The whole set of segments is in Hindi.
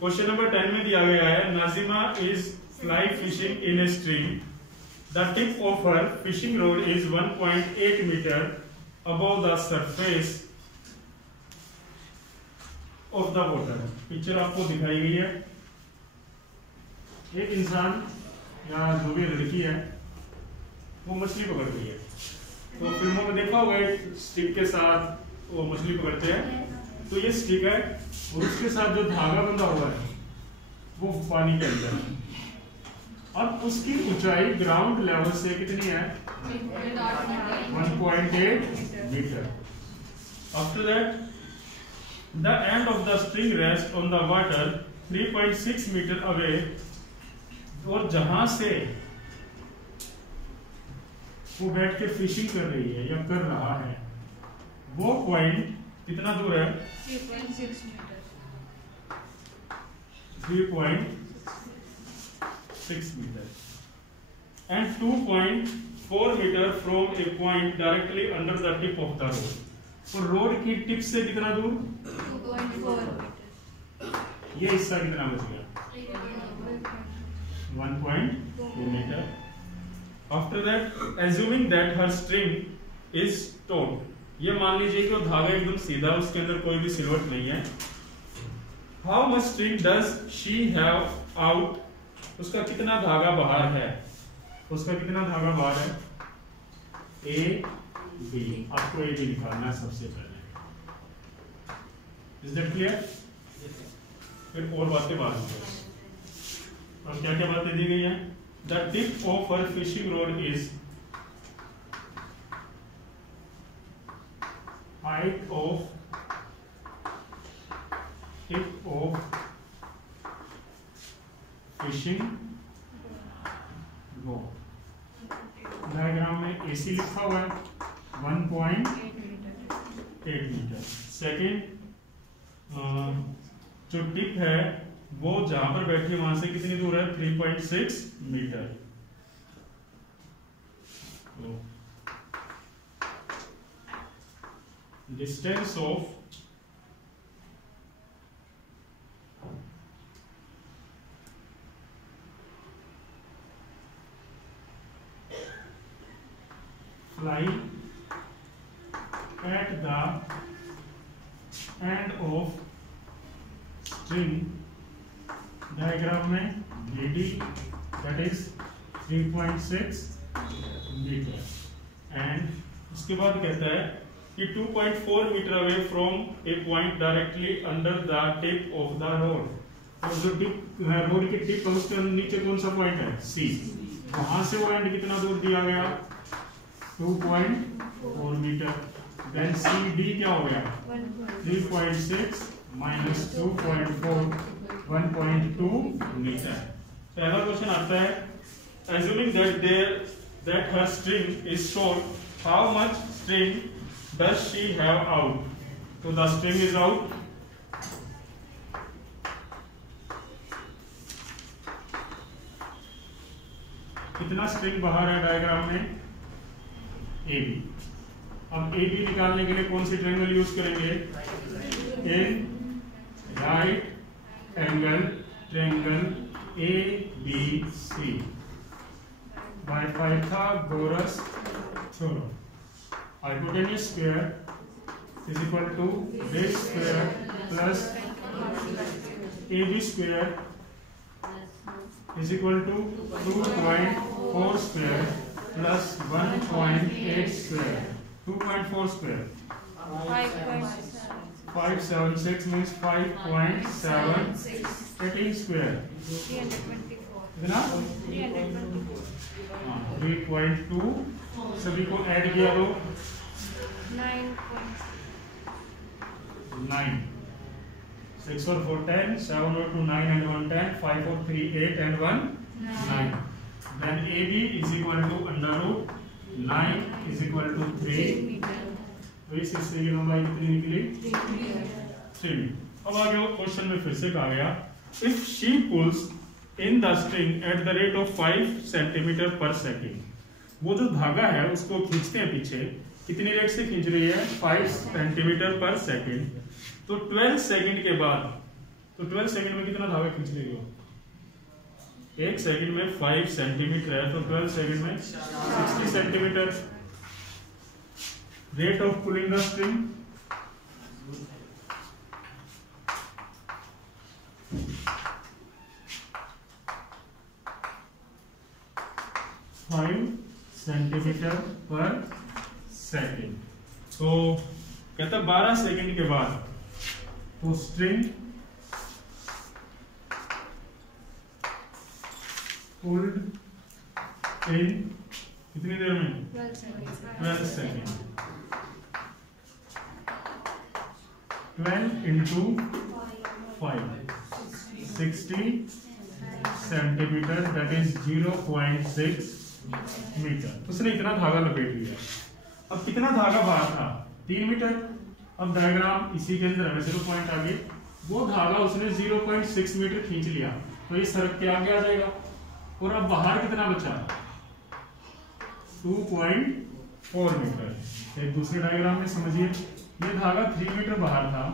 क्वेश्चन नंबर 10 में दिया गया है Nazima is fly fishing in a stream, the tip of her fishing rod is 1.8 metre above the surface of the water. Picture आपको दिखाई गई है, एक इंसान या जो भी लड़की है वो मछली पकड़ रही है। तो फिल्मों में देखा होगा स्टिक के साथ वो मछली पकड़ते हैं, तो ये स्टिक है और उसके साथ जो धागा बंधा हुआ है वो पानी के अंदर है। अब उसकी ऊंचाई ग्राउंड लेवल से कितनी है? 1.8 metre. After that the end of the string rest on the water 3.6 metre away, और जहां से वो बैठ के फिशिंग कर रही है या कर रहा है वो पॉइंट कितना दूर है? 3.6 metre. 3.6 metre and 2.4 metre from a point directly under the tip of the rod. और रोड की टिप से कितना दूर? 2.4 मीटर। ये हिस्सा कितना बच गया? 1.2 metre. After that, assuming that her string is taut, ये मान लीजिए कि वो धागा एकदम सीधा, उसके अंदर कोई भी सिलवट नहीं है। How much string does she have out? उसका कितना धागा बाहर है? उसका कितना धागा बाहर है? A, B। आपको A, B निकालना है सबसे पहले। Is that clear? फिर और बातें बाद में। और क्या क्या बातें दी गई हैं? The tip of her fishing rod is height of tip of fishing rod। Diagram में AC लिखा हुआ है 1.8 मीटर। सेकेंड, जो टिप है वो जहां पर बैठी है वहां से कितनी दूर है? 3.6 metre. Distance of fly at the end of string, diagram में BD that is 3.6 metre. And उसके बाद कहता है कि 2.4 metre away from a point directly under the tip of the rod. और जो टिप रोड की टिप है उसके नीचे कौन सा पॉइंट है? C। वहां से वो एंड कितना दूर दिया गया? 2.4 मीटर। देन CD क्या हो गया? 3.6 माइनस 2.4, 1.2 मीटर। पहला क्वेश्चन आता है, assuming that her string is short, how much string does she have out? So the string is out, कितना स्ट्रिंग बाहर है डायग्राम में? AB। अब AB निकालने के लिए कौन सी ट्रायंगल यूज करेंगे? In right angle triangle ABC by Pythagoras theorem। Hypotenuse square is equal to base square plus AB square is equal to 2.4 square plus 1.8 square। 2.4 square 576 means 5.7 18 square 324। 3.2। सभी को ऐड किया तो 9 6 और 4 10, 7 और 2 9 and 1 10, 5 और 3 8 and 1 9। Then AB is equal to under root 9 is equal to 3। तो इस हिस्से की लंबाई कितनी निकली? 3। अब आगे क्वेश्चन में फिर से कहा गया, if she pulls in the string at the rate of 5 centimetre per second, वो जो धागा है उसको खींचते हैं पीछे, कितनी रेट से खींच रही है? 5 सेंटीमीटर पर सेकेंड। तो 12 सेकेंड के बाद तो 12 सेकंड में कितना धागा खींच लेगी वो? 1 सेकंड में 5 सेंटीमीटर है, तो 12 सेकंड में 60 centimetre. Rate of pulling the string, centimetre per second. तो कहता 12 सेकंड के बाद तो स्ट्रिंग पुल्ड इन कितनी देर में? 12 second. 12 into 5 60 centimetre, that is 0.6 metre. उसने इतना धागा लपेट लिया। अब कितना धागा बाहर था? 3 मीटर। अब डायग्राम इसी के अंदर है, 0 पॉइंट आगे वो धागा उसने 0.6 मीटर खींच लिया, तो ये सरक के आगे आ जाएगा। और अब बाहर कितना बचा? 2.4 मीटर। एक दूसरे डायग्राम में समझिए, ये धागा 3 मीटर बाहर था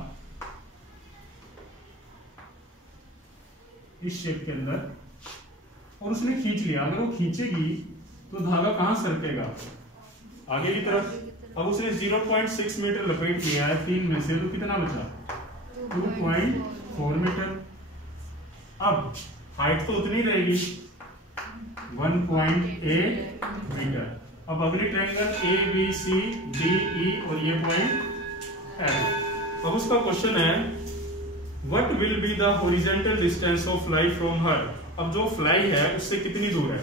इस शेप के अंदर, और उसने खींच लिया। अगर वो खींचेगी तो धागा कहां सरकेगा? आगे की तरफ। अब उसने 0.6 मीटर लपेट लिया है 3 में से, तो कितना बचा? 2.4 मीटर। अब हाइट तो उतनी रहेगी 1.8 मीटर। अब अगली ट्रायंगल ABCDE और ये पॉइंट F। अब उसका क्वेश्चन है what will be the horizontal distance of fly from हर। अब जो फ्लाई है उससे कितनी दूर है?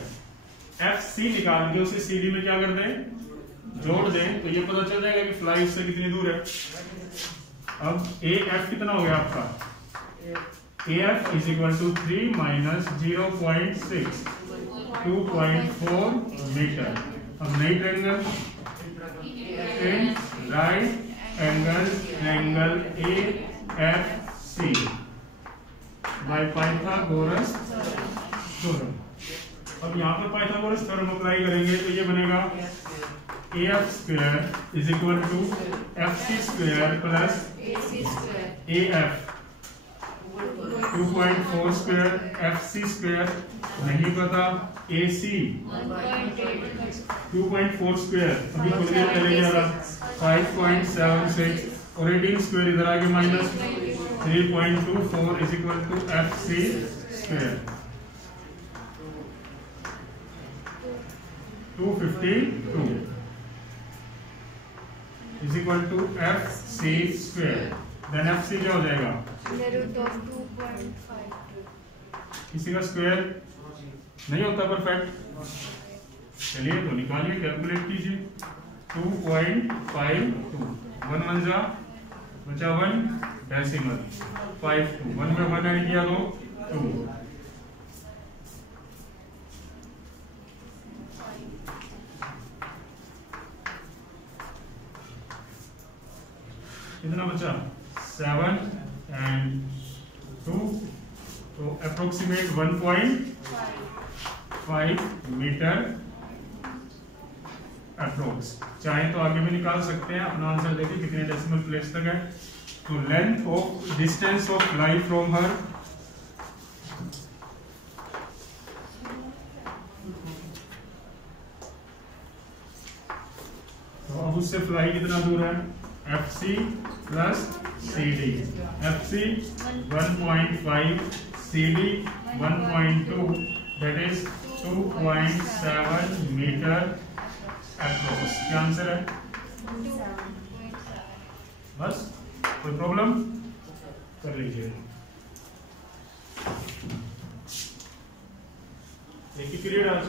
FC निकाल के उसे CD में क्या कर दें? जोड़ दें, तो ये पता चल जाएगा कि फ्लाई उससे कितनी दूर है। अब AF कितना हो गया आपका? AF is equal to 3 minus 0.6 2.4 metre. अब नई triangle right angle AFC by Pythagoras theorem. अब यहाँ पर पाइथागोरस थ्योरम अप्लाई करेंगे तो ये बनेगा AF square is equal to FC square plus AF 2.4 square, FC square नहीं पता, AC 2.4 स्क्वायर अभी थोड़ी देर पहले क्या था 5.76, और 18 स्क्वायर इधर आगे minus 3.24 is equal to FC square 252 is equal to FC square. Then FC क्या हो जाएगा? किसी का स्क्वायर नहीं होता परफेक्ट। चलिए तो निकालिए, कैलकुलेट कीजिए। 2.52 1 1 जा बचा 1 डेसिमल 52 1 में 1 ऐड किया तो 2। कितना बचा? 7 and 2, तो अप्रोक्सीमेट 1.5 मीटर अप्रोक्स। चाहे तो आगे भी निकाल सकते हैं, अपना आंसर देखिए कितने डेसिमल प्लेस तक है। तो length of distance of fly from her तो अब उससे फ्लाई कितना दूर है? FC plus CD। FC 1.5, CD 1.2, that is 2.7 metre approx. क्या आंसर है? बस, कोई प्रॉब्लम कर लीजिए। एक ही पीरियड आज